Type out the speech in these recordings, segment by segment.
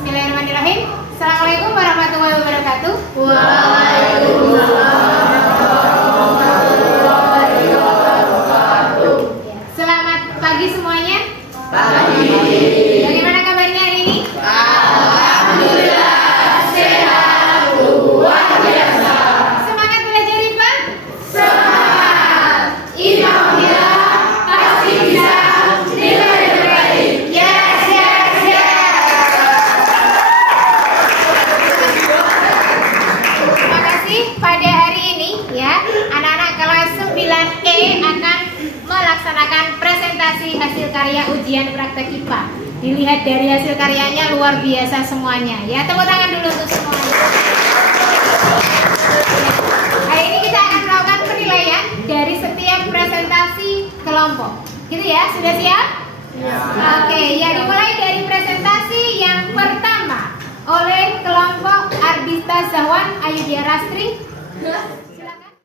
Bismillahirrahmanirrahim. Assalamualaikum warahmatullahi wabarakatuh. Selamat pagi semuanya. Pagi. Bagaimana kabarnya hari ini? Alhamdulillah sehat luar biasa. Semangat belajar IPA? Semangat. Insyaallah pasti bisa nilai terbaik. Yes, yes, yes. Terima kasih. Pada hari ini ya, anak-anak kelas 9E akan melaksanakan presentasi hasil karya ujian praktek IPA. Dilihat dari hasil karyanya luar biasa semuanya. Ya, tepuk tangan dulu untuk semuanya. Hari ini kita akan melakukan penilaian dari setiap presentasi kelompok. Gitu ya, sudah siap? Ya. Oke, ya dimulai dari presentasi yang pertama oleh kelompok Ardista Zahwan Ayudya Rastri. Silakan.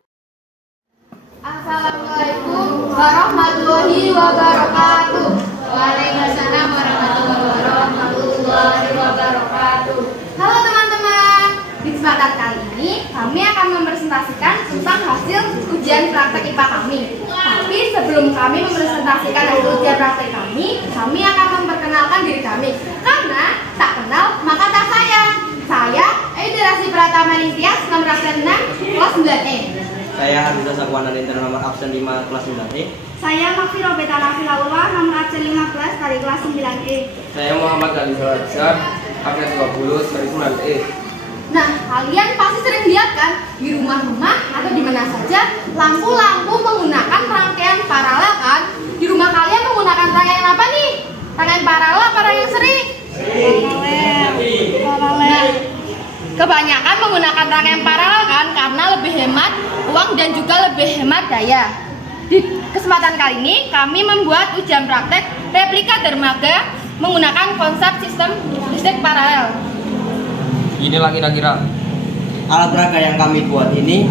Assalamualaikum warahmatullahi wabarakatuh. Waalaikumsalam warahmatullahi wabarakatuh. Halo teman-teman, di kesempatan kali ini kami akan mempresentasikan tentang hasil ujian praktek IPA kami. Tapi sebelum kami mempresentasikan hasil ujian praktek kami akan memperkenalkan diri kami. Karena tak kenal maka tak sayang. Saya Aidarasi Pratama Ningtyas, nomor absen 6, kelas 9E. Saya Ardista Zahwan Anindra, nomor absen 5, kelas 9E. Saya Makfiro Betala Filaullah, nomor absen 15 dari kelas 9E. Saya Muhammad Ali Zawajah, absen 20 dari 9E. Nah, kalian pasti sering lihat kan di rumah-rumah atau di mana saja lampu-lampu menggunakan rangkaian paralel kan? Di rumah kalian menggunakan rangkaian apa nih? Rangkaian paralel apa rangkaian seri? Paralel. Kebanyakan menggunakan rangkaian paralel kan karena lebih hemat uang dan juga lebih hemat daya. Di kesempatan kali ini kami membuat ujian praktek replika dermaga menggunakan konsep sistem listrik paralel. Inilah kira-kira Alat peraga yang kami buat ini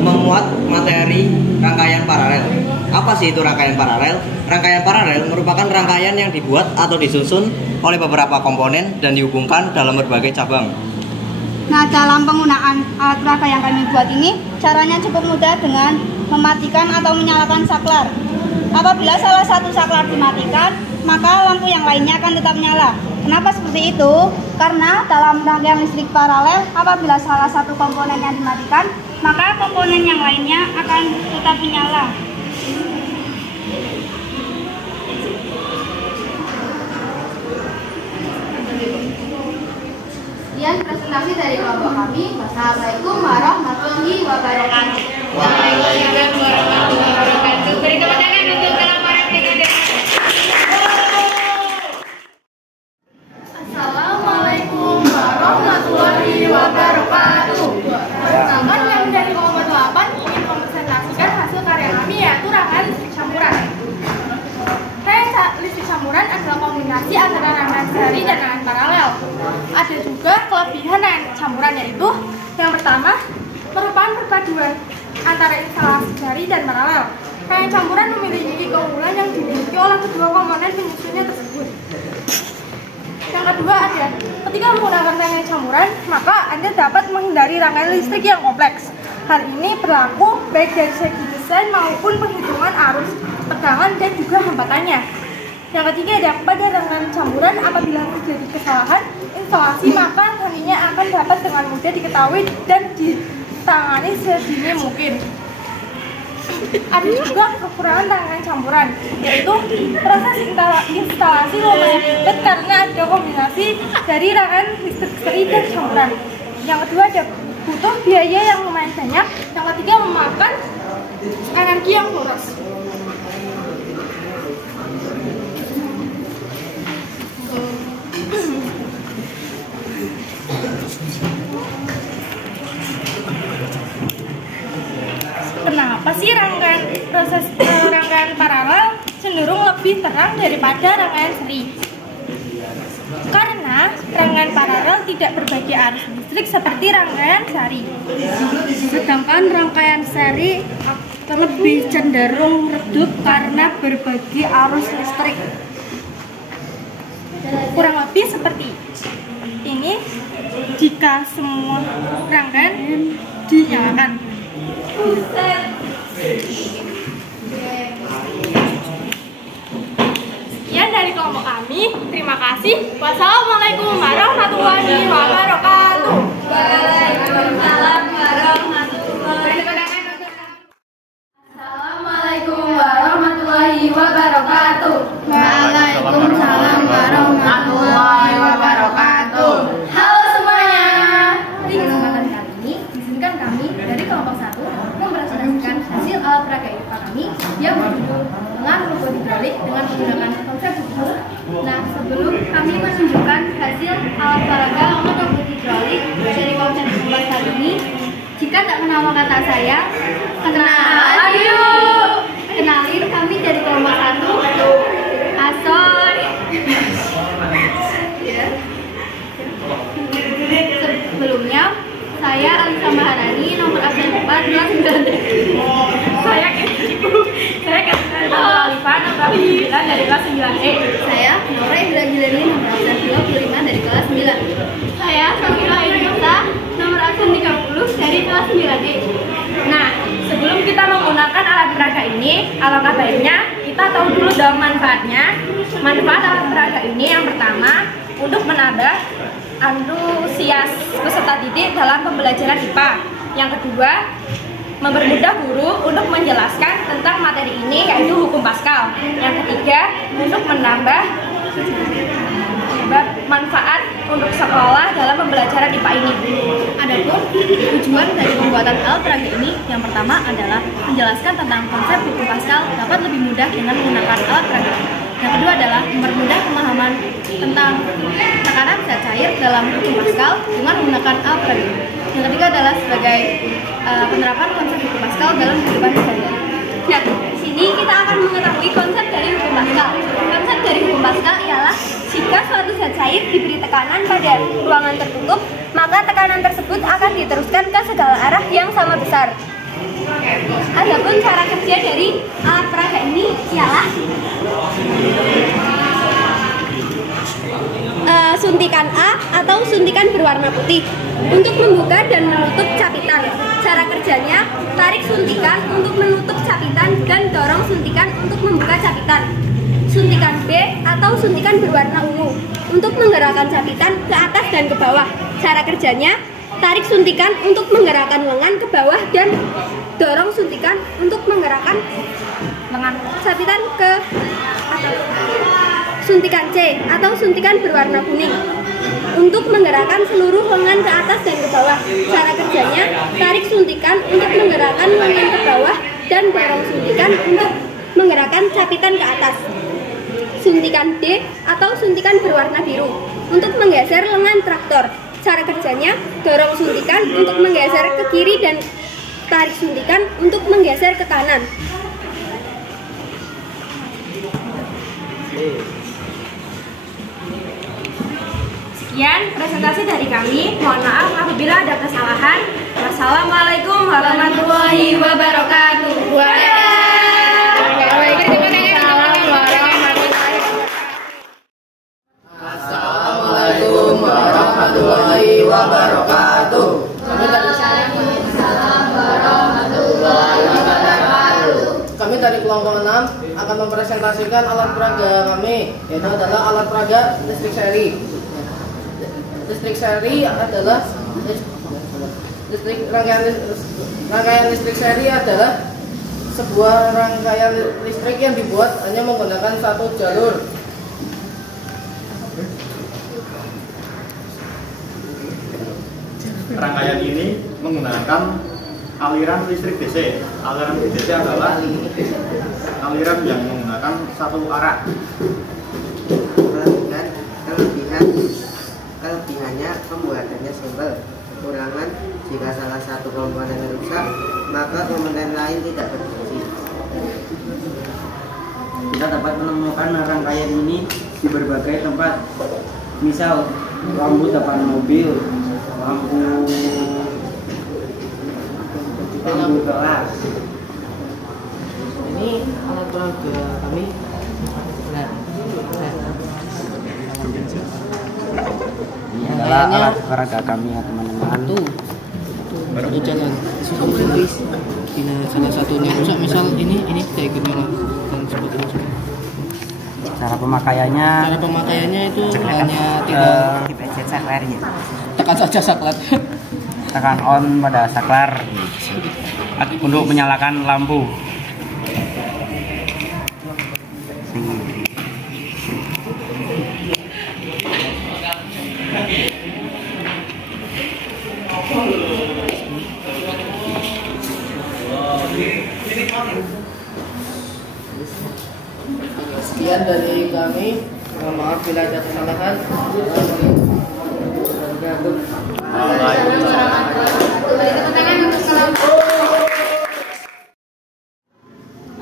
memuat materi rangkaian paralel. Apa sih itu rangkaian paralel? Rangkaian paralel merupakan rangkaian yang dibuat atau disusun oleh beberapa komponen dan dihubungkan dalam berbagai cabang. Nah, dalam penggunaan alat peraga yang kami buat ini, caranya cukup mudah dengan mematikan atau menyalakan saklar. Apabila salah satu saklar dimatikan, maka lampu yang lainnya akan tetap nyala. Kenapa seperti itu? Karena dalam rangkaian listrik paralel, apabila salah satu komponen yang dimatikan, maka komponen yang lainnya akan tetap menyala. Sekian presentasi dari kelompok kami. Wassalamualaikum warahmatullahi wabarakatuh. Waalaikumsalam warahmatullahi wabarakatuh. Beri tepuk tangan untuk kelompok replika dermaga. Assalamualaikum warahmatullahi wabarakatuh. Perkenalkan, kami dari kelompok 8 ingin mempresentasikan hasil karya kami, yaitu rangkaian listrik campuran. Rangkaian listrik campuran adalah kombinasi antara rangkaian seri dan rangkaian paralel. Ada juga kelebihan rangkaian campuran, yaitu yang pertama merupakan perpaduan antara instalasi seri dan paralel. Rangkaian campuran memiliki keunggulan yang dimiliki oleh kedua komponen penyusunnya tersebut. Yang kedua ada, ketika menggunakan rangkaian campuran, maka Anda dapat menghindari rangkaian listrik yang kompleks. Hal ini berlaku baik dari segi desain maupun penghitungan arus, tegangan, dan juga hambatannya. Yang ketiga ada, pada rangkaian campuran apabila terjadi kesalahan instalasi, maka harinya akan dapat dengan mudah diketahui dan ditangani sedini mungkin. Ada juga kekurangan rangkaian campuran, yaitu proses instalasi lumayan ribet karena ada kombinasi dari rangkaian listrik seri dan campuran. Yang kedua ada butuh biaya yang lumayan banyak. Yang ketiga memakan energi yang boros. Kenapa sih rangkaian paralel cenderung lebih terang daripada rangkaian seri? Karena rangkaian paralel tidak berbagi arus listrik seperti rangkaian seri. Sedangkan rangkaian seri lebih cenderung redup karena berbagi arus listrik. Kurang lebih seperti itu. ini jika semua rangkaian dinyalakan. Sekian dari kelompok kami. Terima kasih. Wassalamualaikum warahmatullahi wabarakatuh. Waalaikumsalam warahmatullahi wabarakatuh. Assalamualaikum warahmatullahi wabarakatuh. Waalaikumsalam warahmatullahi wabarakatuh. Halo semuanya. Di kesempatan kali ini, izinkan kami dari kelompok 1 mempresentasikan hasil alat peraga IPA kami yang berjudul dengan robot hidrolik dengan menggunakan konsep buku. Nah, sebelum kami menunjukkan hasil alat peraga robot hidrolik dari konsep buku kali ini, jika tak kenal kata saya, kenalan yuk. Kenalin, kami dari kelompok 1 Asoy. Sebelumnya, saya Alisa Maharani, nomor absen 4 kelas 9. Saya Alifah, nomor absen 9 dari kelas 9E. Saya Nora Indra Gilani, nomor absen 25 dari kelas 9. Saya Sofila Indonesia, nomor absen 30 dari kelas 9E. Nah, sebelum kita menggunakan alat peraga ini, alangkah baiknya kita tahu dulu dong manfaatnya. Manfaat alat peraga ini yang pertama, untuk menambah antusias peserta didik dalam pembelajaran IPA. Yang kedua, mempermudah guru untuk menjelaskan tentang materi ini, yaitu hukum Pascal. Yang ketiga, untuk menambah manfaat untuk sekolah dalam pembelajaran IPA ini. Adapun tujuan dari pembuatan alat peraga ini yang pertama adalah menjelaskan tentang konsep hukum Pascal dapat lebih mudah dengan menggunakan alat peraga. Yang kedua adalah mempermudah pemahaman tentang tekanan zat cair dalam hukum Pascal dengan menggunakan alat peraga. Yang ketiga adalah sebagai penerapan konsep hukum Pascal dalam kehidupan sehari-hari. Nah, di sini kita akan mengetahui konsep dari hukum Pascal. Konsep dari hukum Pascal ialah jika suatu zat cair diberi tekanan pada ruangan tertutup, maka tekanan tersebut akan diteruskan ke segala arah yang sama besar. Adapun cara kerja dari alat peraga ini ialah suntikan A atau suntikan berwarna putih untuk membuka dan menutup capitan. Cara kerjanya, tarik suntikan untuk menutup capitan dan dorong suntikan untuk membuka capitan. Suntikan B atau suntikan berwarna ungu untuk menggerakkan capitan ke atas dan ke bawah. Cara kerjanya, tarik suntikan untuk menggerakkan lengan ke bawah dan dorong suntikan untuk menggerakkan lengan capitan ke atas. Suntikan C atau suntikan berwarna kuning untuk menggerakkan seluruh lengan ke atas dan ke bawah. Cara kerjanya, tarik suntikan untuk menggerakkan lengan ke bawah dan dorong suntikan untuk menggerakkan capitan ke atas. Suntikan D atau suntikan berwarna biru untuk menggeser lengan traktor. Cara kerjanya, dorong suntikan untuk menggeser ke kiri dan tarik suntikan untuk menggeser ke kanan. Sekian presentasi dari kami. Mohon maaf apabila ada kesalahan. Wassalamualaikum warahmatullahi wabarakatuh. Assalamualaikum warahmatullahi wabarakatuh. Kami dari kelompok 6 akan mempresentasikan alat peraga kami, yaitu adalah alat peraga listrik seri. Listrik seri adalah rangkaian listrik seri adalah sebuah rangkaian listrik yang dibuat hanya menggunakan satu jalur. Rangkaian ini menggunakan aliran listrik DC. Aliran DC adalah aliran yang menggunakan satu arah. Kelebihannya pembuatannya simpel. Kekurangan, jika salah satu komponen rusak, maka komponen lain tidak berfungsi. Kita dapat menemukan rangkaian ini di berbagai tempat. Misal lampu depan mobil, lampu kelas. Ini alat peraga kami. Nah. Ini adalah alat peraga kami ya teman-teman. Satu jalan bila salah satunya rusak, misal ini saya ikut nyala dan seperti itu. Cara pemakaiannya Itu hanya tinggal dipencet saklarnya. tekan saja saklar. Tekan on pada saklar untuk menyalakan lampu. Sekian dari kami. Mohon maaf bila ada kesalahan.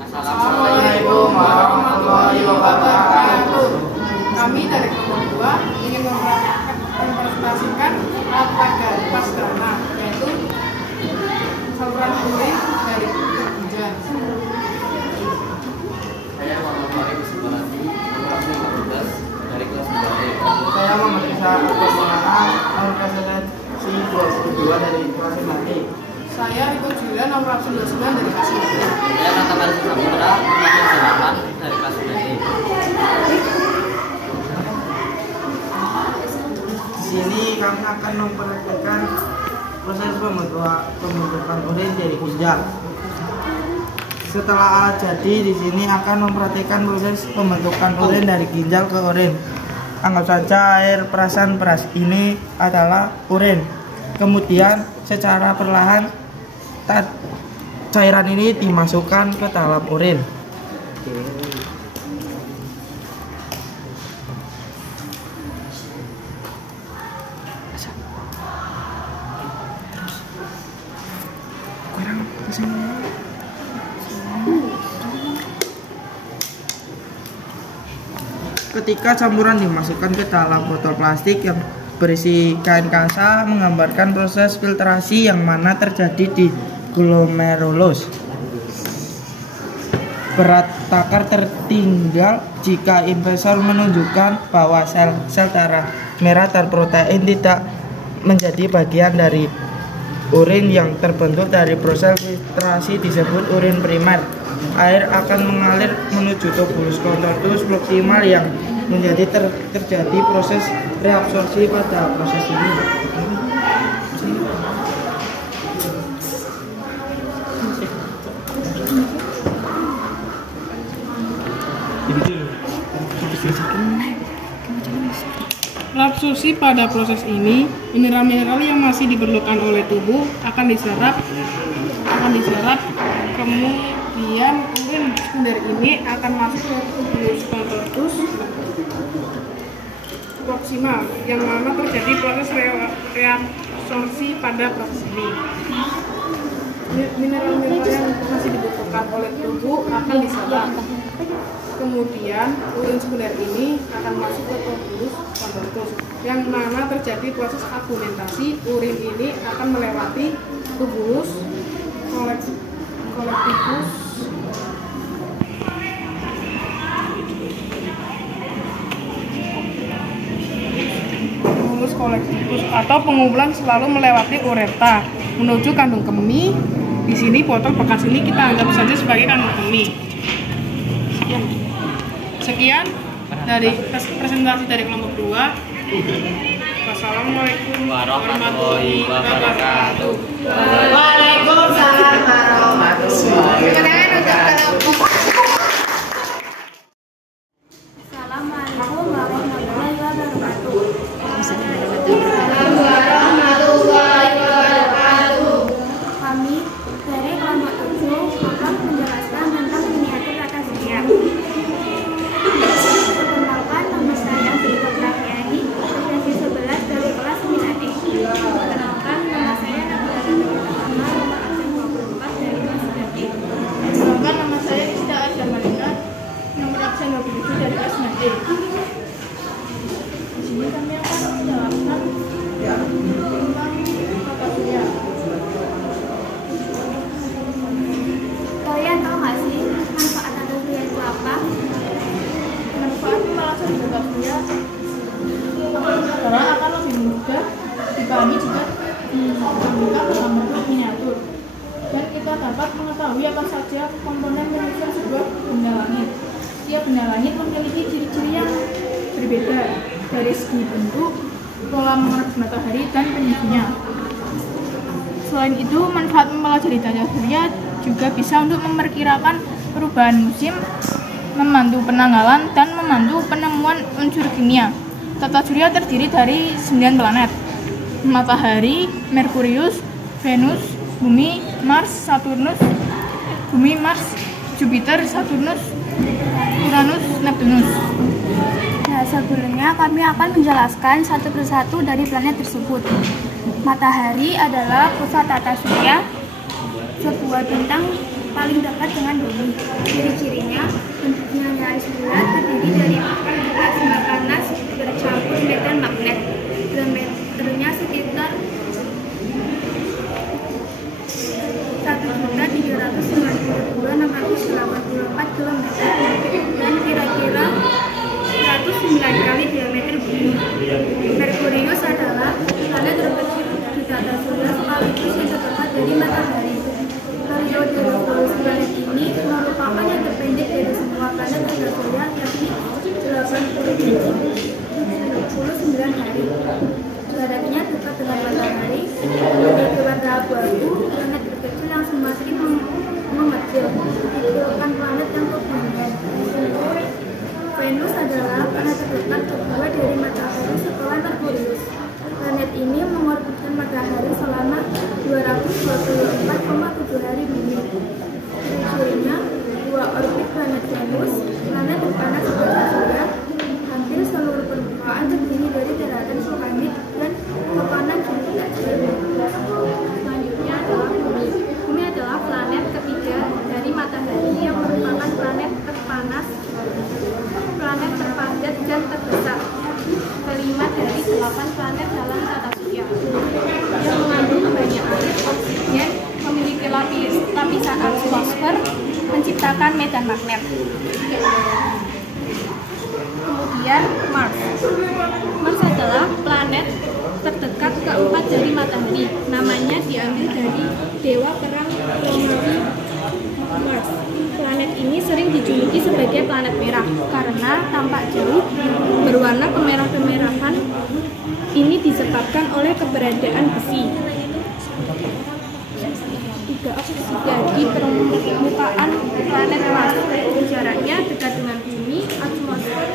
Assalamualaikum warahmatullahi wabarakatuh. Kami dari kelompok 2 ingin mempresentasikan alat peraga Pasdana, yaitu saluran urin dari ginjal. Saya Muhammad Farid Subarati, kelas 15 dari kelas 2E. Saya Muhammad Isa Abdul Mengarang, nomor presentasi 22 dari kelas 5E. Saya Riko Julian, nomor absen 29 dari kelas 5E. Saya Natakan Saputra, kelas 8 dari kelas 9E. Di sini kami akan memperhatikan proses pembentukan urin dari ginjal. Setelah alat jadi, di sini akan memperhatikan proses pembentukan urin dari ginjal ke urin. Anggap saja air perasan beras ini adalah urin. Kemudian secara perlahan cairan ini dimasukkan ke dalam urin. Ketika campuran dimasukkan ke dalam botol plastik yang berisi kain kasa, menggambarkan proses filtrasi yang mana terjadi di glomerulus. Berat takar tertinggal jika investor menunjukkan bahwa sel-sel darah merah dan protein tidak menjadi bagian dari urin yang terbentuk dari proses filtrasi disebut urin primer. Air akan mengalir menuju tubulus kontortus proksimal yang terjadi proses reabsorpsi pada proses ini. Reabsorpsi pada proses ini, mineral-mineral yang masih diperlukan oleh tubuh akan diserap, kemudian urin sekunder ini akan masuk ke tubulus kontortus proksimal, yang mana terjadi proses reabsorpsi pada proses ini. Mineral-mineral yang masih dibutuhkan oleh tubuh akan diserap. Kemudian urin sekunder ini akan masuk ke tubulus kontortus, yang mana terjadi proses argumentasi. Urin ini akan melewati tubulus kolektifus atau pengumpulan selalu melewati uretra menuju kandung kemih. Di sini botol bekas ini kita anggap saja sebagai kandung kemih. Sekian dari presentasi dari kelompok 2. Wassalamualaikum warahmatullahi wabarakatuh. Waalaikumsalam warahmatullahi wabarakatuh. Assalamualaikum warahmatullahi wabarakatuh. Warahmatullahi wabarakatuh. Kami dari kelompok 7 akan menjelaskan tentang miniatur raka surya. Perkenalkan, nama saya Fitri Prahyani, seksi 11 dari kelas 9E. Perkenalkan, nama saya Nabila Rahmi Pertama, nomor absen 24 dari kelas 9E. Perkenalkan, nama saya Ista Arsyad Malika, nomor absen 27 dari kelas 9E. Di sini kami akan menjelaskan tentang raka surya. Kalian tahu nggak sih manfaat raka surya itu apa? Manfaatnya langsung juga surya karena akan dapat mengetahui apa saja komponen penyusun sebuah benda langit. Setiap benda langit memiliki ciri-ciri yang berbeda dari segi bentuk, pola mengarah matahari, dan penyusunnya. Selain itu, manfaat mempelajari tata surya juga bisa untuk memperkirakan perubahan musim, membantu penanggalan, dan membantu penemuan unsur kimia. Tata surya terdiri dari 9 planet: Matahari, Merkurius, Venus, Bumi, Mars, Jupiter, Saturnus, Uranus, Neptunus. Nah, sebelumnya kami akan menjelaskan satu persatu dari planet tersebut. Matahari adalah pusat tata surya, sebuah bintang paling dekat dengan bumi. Ciri-cirinya, bentuknya nyaris bulat, terdiri dari plasma panas bercampur medan magnet. Diameternya sekitar 1.392.684 km dan kira-kira 109 kali diameter bumi. Merkurius adalah planet terkecil di tata surya sekaligus yang terdekat dari matahari. Periode revolusi planet ini merupakan yang terpendek dari semua planet tata surya, yakni 89 hari. Jaraknya dekat dengan matahari, memiliki warna abu-abu, planet terkecil yang semakin mengecil, dikumpulkan planet yang kemudian. Venus adalah planet terdekat kedua dari matahari setelah Merkurius. Planet ini mengorbitkan matahari selama 224,7 hari bumi. Ciri-cirinya, dua orbit planet Venus, planet terpanas di tata surya. Hampir seluruh permukaan terdiri dari daratan vulkanik dan tekanan suhu ekstrem. Selanjutnya adalah Bumi. Bumi adalah planet ketiga dari matahari yang merupakan planet terpanas, planet terpadat dan terbesar. Kelima dari 8 planet dalam tata surya. Dia mengandung banyak air, oksigen, memiliki lapisan atmosfer, menciptakan medan magnet. Kemudian Mars. Mars adalah planet terdekat keempat dari matahari. Namanya diambil dari dewa perang Romawi Mars. Planet ini sering dijuluki sebagai planet merah karena tampak jauh berwarna kemerah-kemerahan. Ini disebabkan oleh keberadaan besi. Di permukaan planet Mars, jaraknya dekat dengan bumi, atmosfer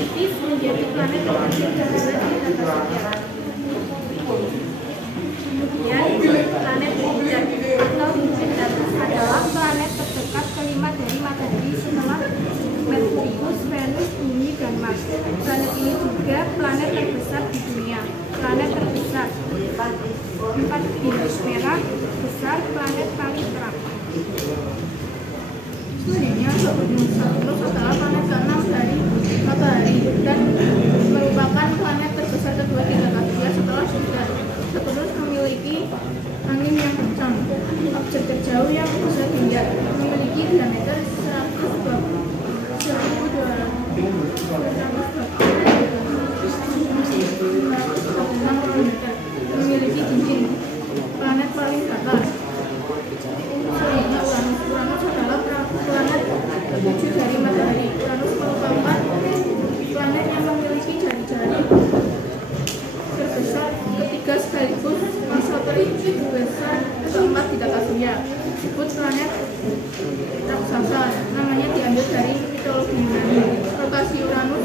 tipis, menjadi planet terkecil dari tata surya. Kemudian planet Jupiter atau Jupiter adalah planet terdekat kelima dari matahari setelah Merkurius, Venus, Bumi, dan Mars. Planet ini juga planet terbesar di dunia. Planet terbesar 4 biru merah besar, planet paling terang. Selanjutnya Saturnus adalah planet ke-6 dari matahari dan merupakan planet terbesar kedua di tata surya setelah Jupiter. Saturnus memiliki angin yang kencang, objek terjauh yang bisa dilihat, memiliki diameter 126 memiliki cincin. Planet paling datar. Selanjutnya Uranus adalah planet ke-7 dari matahari. Uranus merupakan planet yang memiliki jari-jari terbesar ketiga sekaligus satelit terbesar keempat di tata surya. Disebut planet raksasa. Namanya diambil dari mitologi Yunani. Rotasi Uranus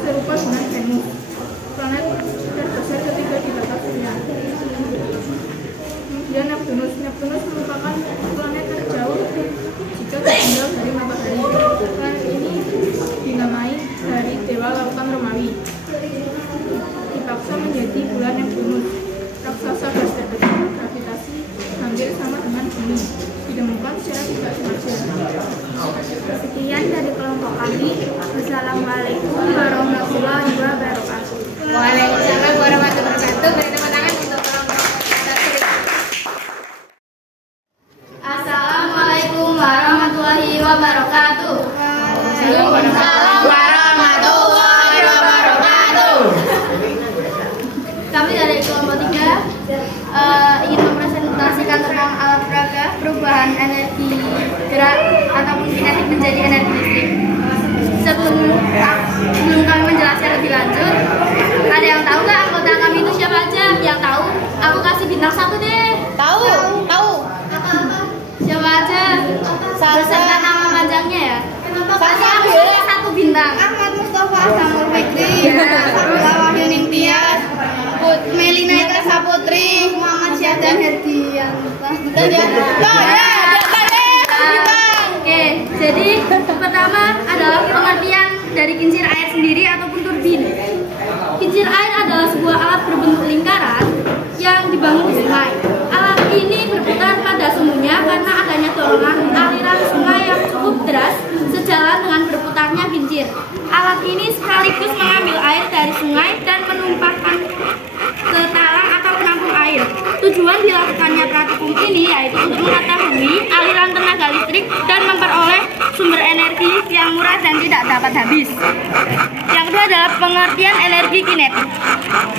serupa dengan Venus, planet terbesar ketiga di tata surya. Kemudian Neptunus. Neptunus merupakan planet terjauh jika tertinggal dari matahari. Planet ini dinamai dari dewa lautan Romawi. Dipaksa menjadi bulan Neptunus. Raksasa gas terkecil, gravitasi hampir sama dengan bumi. Ditemukan secara tidak sengaja. Sekian dari kelompok kami. Wassalamualaikum warahmatullahi wabarakatuh. Waalaikumsalam warahmatullahi wabarakatuh. Beri tepuk tangan untuk kelompok tata surya. Assalamualaikum warahmatullahi wabarakatuh. Waalaikumsalam warahmatullahi wabarakatuh. Kami dari kelompok 3 ingin mempresentasikan tentang alat peraga perubahan energi Wahyu Ningtyas, Melina Eka Saputri, Muhammad Syahdan Herdian. Oke, jadi pertama adalah pengertian dari kincir air sendiri ataupun turbin. Kincir air adalah sebuah alat berbentuk lingkaran yang dibangun di sungai. Alat ini berputar pada sumunya karena adanya dorongan aliran sungai yang cukup deras sejalan dengan berputarnya kincir. Alat ini sekaligus mengambil air dari sungai dan menumpahkan ke talang atau penampung air. Tujuan dilakukannya praktikum ini yaitu untuk mengetahui aliran tenaga listrik dan memperoleh sumber energi yang murah dan tidak dapat habis. Yang kedua adalah pengertian energi kinetik.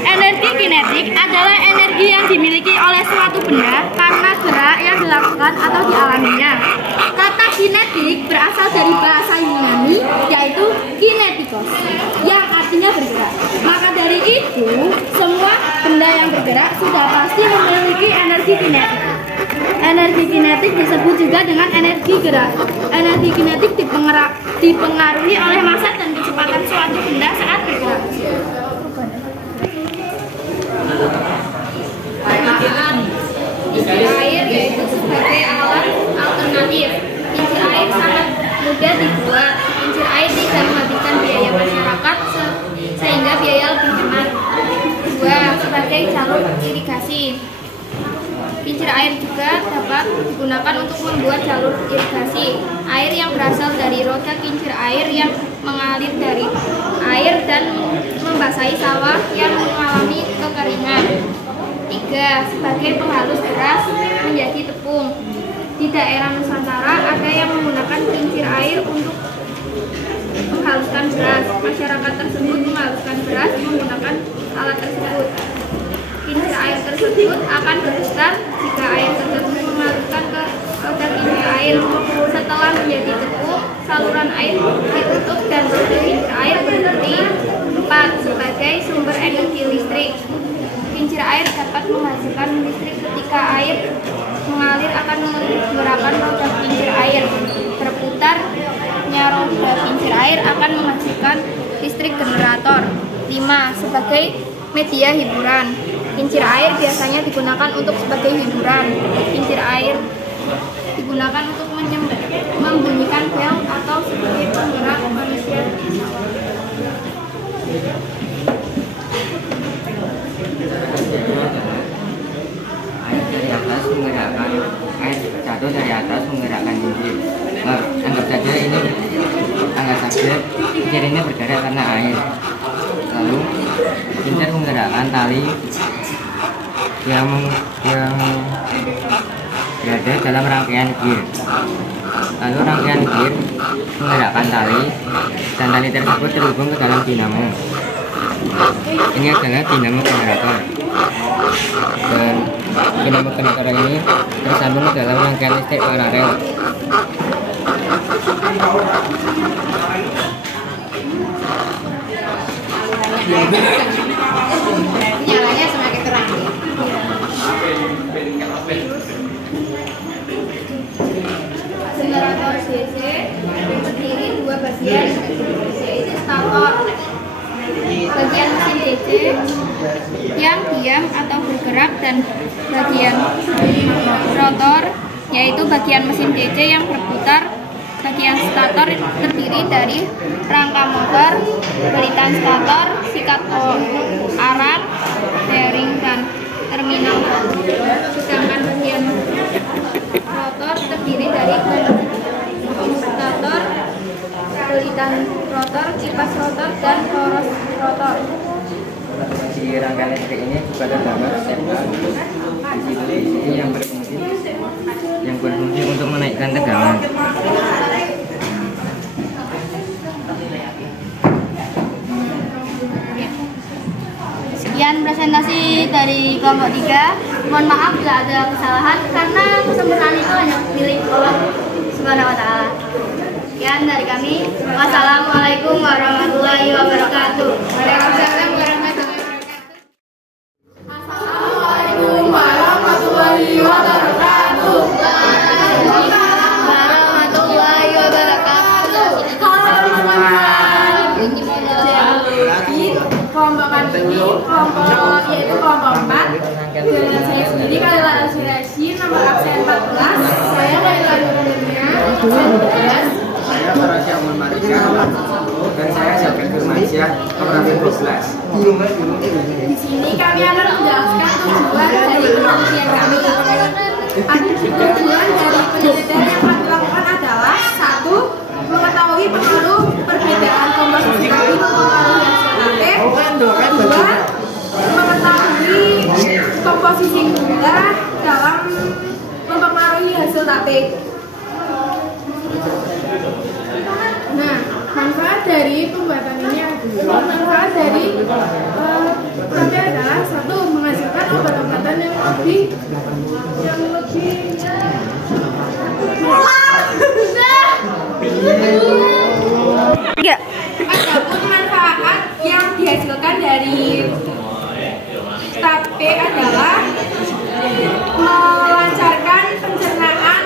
Energi kinetik adalah energi yang dimiliki oleh suatu benda karena gerak yang dilakukan atau dialaminya. Kata kinetik berasal dari bahasa Yunani yaitu kinetikos yang artinya bergerak. Maka dari itu, semua benda yang bergerak sudah pasti memiliki energi kinetik. Energi kinetik disebut juga dengan energi gerak. Energi kinetik dipengaruhi oleh massa dan kecepatan suatu benda saat bergerak. Kincir air yaitu sebagai alat alternatif. Kincir air sangat mudah dibuat. Kincir air tidak menghabiskan biaya masyarakat sehingga biaya lebih hemat. Dua, sebagai jalur irigasi. Kincir air juga dapat digunakan untuk membuat jalur irigasi. Air yang berasal dari roda kincir air yang mengalir dari air dan membasahi sawah yang mengalami kekeringan. Tiga, sebagai penghalus beras menjadi tepung. Di daerah Nusantara ada yang menggunakan kincir air untuk menghaluskan beras. Masyarakat tersebut menghaluskan beras menggunakan alat tersebut. Kincir air tersebut akan berputar jika air tersebut menghaluskan ke roda kincir air. Setelah menjadi tepung, saluran air ditutup dan roda kincir air berhenti. 4. Sebagai sumber energi listrik. Kincir air dapat menghasilkan listrik ketika air mengalir akan menggerakkan roda kincir air. Berputarnya roda kincir air akan menghasilkan listrik generator. 5. Sebagai media hiburan. Kincir air biasanya digunakan untuk sebagai hiburan. Kincir air digunakan untuk membunyikan bel atau sebagai penggerak manusia. Air dari atas menggerakkan, air jatuh dari atas menggerakkan kincir. Anggap saja kincir ini bergerak karena air. Lalu kincir menggerakkan tali yang berada dalam rangkaian gear. Lalu rangkaian gear menggerakkan tali dan tali tersebut terhubung ke dalam dinamo. Ini adalah dinamo generator. Dan dinamo generator ini tersambung ke dalam rangkaian listrik paralel. Nyalanya semakin terang. Generator DC terdiri dua bagian, yaitu stator, bagian mesin DC yang diam atau bergerak, dan bagian rotor, yaitu bagian mesin DC yang berputar. Bagian stator terdiri dari rangka motor, belitan stator, sikat arang, bearing, dan terminal. Sedangkan bagian rotor terdiri dari stator, belitan rotor, kipas rotor, dan poros rotor. Di rangkaian listrik ini juga terdapat servo yang berfungsi untuk menaikkan tegangan. Sekian presentasi dari kelompok 3. Mohon maaf bila ada kesalahan karena kesempurnaan itu hanya milik Allah Subhanahu wa Ta'ala. Sekian dari kami. Wassalamualaikum warahmatullahi wabarakatuh. Waalaikumsalam warahmatullahi wabarakatuh. Assalamualaikum warahmatullahi wabarakatuh. Warahmatullahi wabarakatuh. Dan saya Jafar Firmansyah, Kooperatif 12. Di sini kami akan menjelaskan tujuan dari penelitian kami. Tujuan dari penelitian yang kami lakukan adalah 1. Mengetahui pengaruh perbedaan komposisi kami mempengaruhi hasil TAP. 2. Mengetahui komposisi gula dalam mempengaruhi hasil TAP. Nah, manfaat dari pembuatan ini adalah manfaat dari TAP adalah 1. Menghasilkan obat-obatan yang lebih Ya. Adapun manfaat yang dihasilkan dari TAP adalah melancarkan pencernaan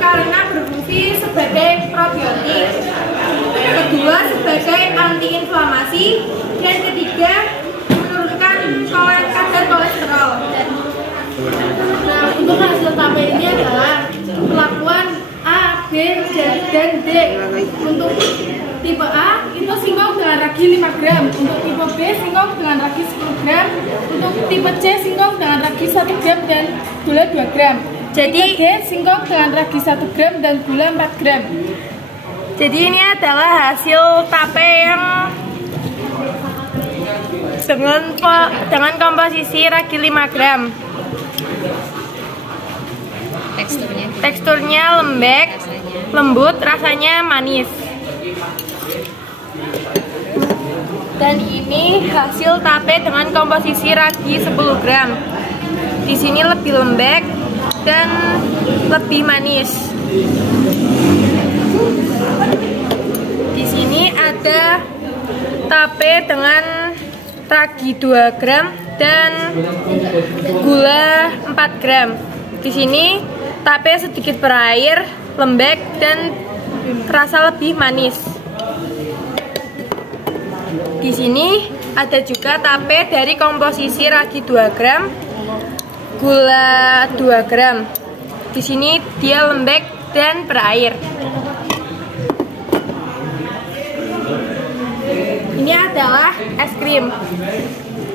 karena berfungsi sebagai probiotik. Kedua, sebagai antiinflamasi. Dan ketiga, menurunkan kadar kolesterol. Nah, untuk hasil TAP ini adalah perlakuan A, B, C, dan D. Untuk tipe A itu singkong dengan ragi 5 gram. Untuk tipe B singkong dengan ragi 10 gram. Untuk tipe C singkong dengan ragi 1 gram dan gula 2 gram. Jadi D singkong dengan ragi 1 gram dan gula 4 gram. Jadi ini adalah hasil TAP yang dengan komposisi ragi 5 gram. Teksturnya lembek, lembut, rasanya manis. Dan ini hasil tape dengan komposisi ragi 10 gram. Di sini lebih lembek dan lebih manis. Di sini ada tape dengan ragi 2 gram dan gula 4 gram. Di sini tape sedikit berair, lembek dan rasa lebih manis. Di sini ada juga tape dari komposisi ragi 2 gram, gula 2 gram. Di sini dia lembek dan berair. Ini adalah es krim.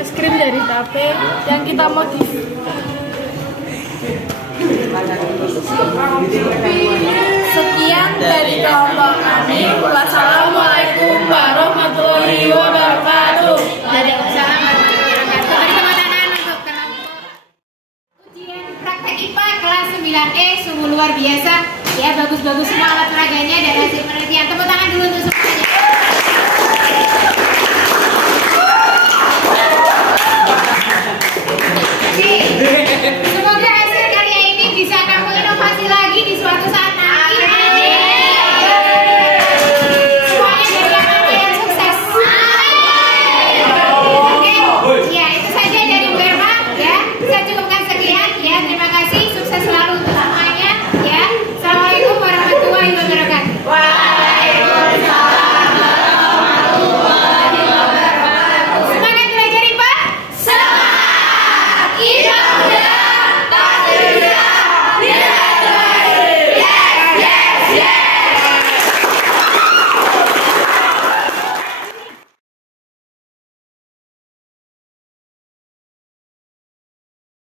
Es krim dari tape yang kita modif. Sekian dari kelompok kami. Wassalamualaikum